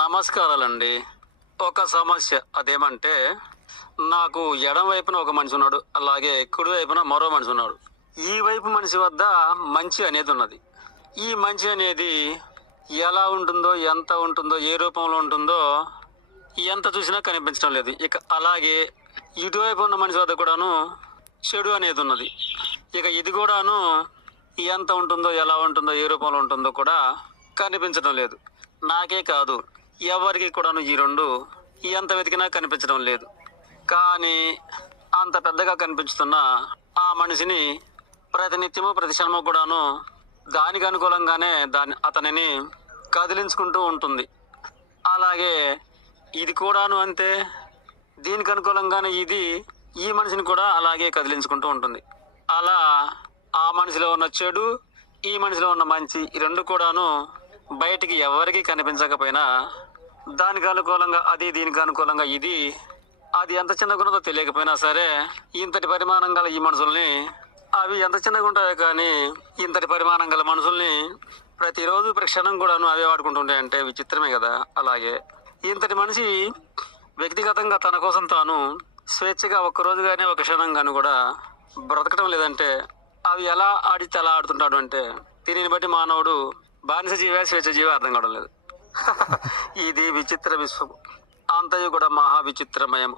నమస్కారాలండి. ఒక సమస్య అదేమంటే, నాకు ఎడం వైపున ఒక మనిషి ఉన్నాడు. అలాగే కుడి వైపున మరో మనిషి ఉన్నాడు. ఈ వైపు మనిషి వద్ద మంచి అనేది ఉన్నది. ఈ మంచి అనేది ఎలా ఉంటుందో, ఎంత ఉంటుందో, ఏ రూపంలో ఉంటుందో ఎంత చూసినా కనిపించడం లేదు. ఇక అలాగే ఇటువైపు ఉన్న మనిషి వద్ద కూడాను చెడు అనేది ఉన్నది. ఇక ఇది కూడాను ఎంత ఉంటుందో, ఎలా ఉంటుందో, ఏ రూపంలో ఉంటుందో కూడా కనిపించడం లేదు. నాకే కాదు, ఎవరికి కూడాను ఈ రెండు ఎంత వెతికినా కనిపించడం లేదు. కానీ అంత పెద్దగా కనిపించుతున్న ఆ మనిషిని ప్రతినిత్యము ప్రతి క్షణము కూడాను దానికి అనుకూలంగానే అతనిని కదిలించుకుంటూ ఉంటుంది. అలాగే ఇది కూడాను అంతే, దీనికి అనుకూలంగానే ఇది ఈ మనిషిని కూడా అలాగే కదిలించుకుంటూ ఉంటుంది. అలా ఆ మనిషిలో ఉన్న చెడు, ఈ మనిషిలో ఉన్న మంచి, ఈ రెండు కూడాను బయటికి ఎవరికి కనిపించకపోయినా దానికి అనుకూలంగా అది, దీనికి అనుకూలంగా ఇది, అది ఎంత చిన్నగా ఉన్నదో తెలియకపోయినా సరే ఇంతటి పరిమాణం గల ఈ మనుషుల్ని, అవి ఎంత చిన్నగా ఉంటాయో కానీ ఇంతటి పరిమాణం గల మనుషుల్ని ప్రతిరోజు ప్రక్షణం కూడాను అవే వాడుకుంటుంటాయంటే విచిత్రమే కదా. అలాగే ఇంతటి మనిషి వ్యక్తిగతంగా తన కోసం తాను స్వేచ్ఛగా ఒక్కరోజు కానీ ఒక క్షణం కానీ కూడా బ్రతకటం లేదంటే అవి ఎలా ఆడితే అలా ఆడుతుంటాడు అంటే దీనిని బట్టి మానవుడు బానిస జీవే స్వేచ్ఛ జీవే అర్థం కావడం లేదు. ఇది విచిత్ర విశ్వము, అంతయు కూడా మహా విచిత్రమయము.